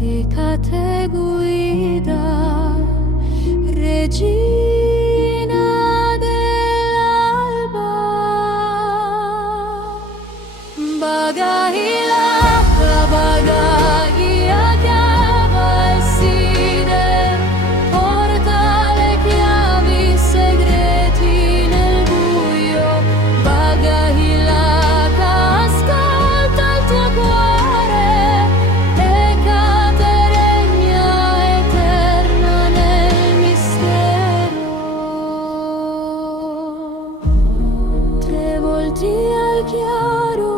e te guida, regina dell'alba. Bagahilaka, Bagahiaka, Vaiside, porta le chiavi segreti nel buio. Bagahilaka, ascolta il tuo cuore, Ecate regna eterna nel mistero. Tre volti al chiaro,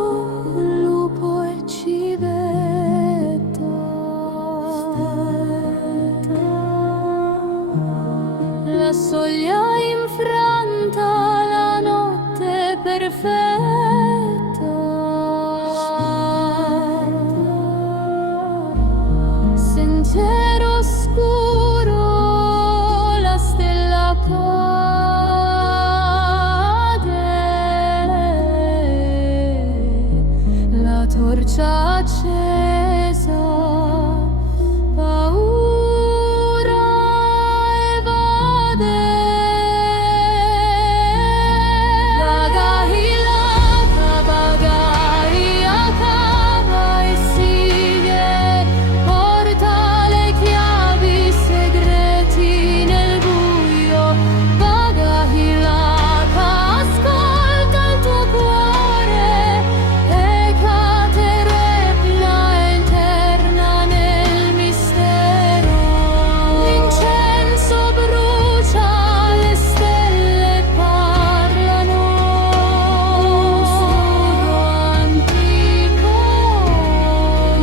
lupo e civetta, la soglia infranta, la notte perfetta, sentiero oscuro, la stella cade, la torcia accesa, paura evade. Bagahilaka, Bagahiaka, Vaiside, porta le chiavi segreti nel buio. Bagahilaka, ascolta il tuo cuore, Ecate regna eterna nel mistero. L'incenso brucia, le stelle parlano, un suono antico,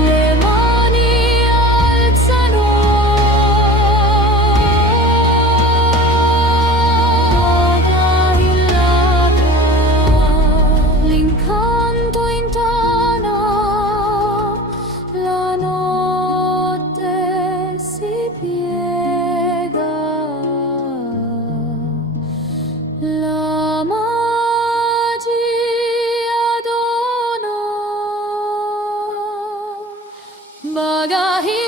le mani alzano. Bagahilaka, l'incanto intona, la notte si piega, la magia dona. Bagahilaka.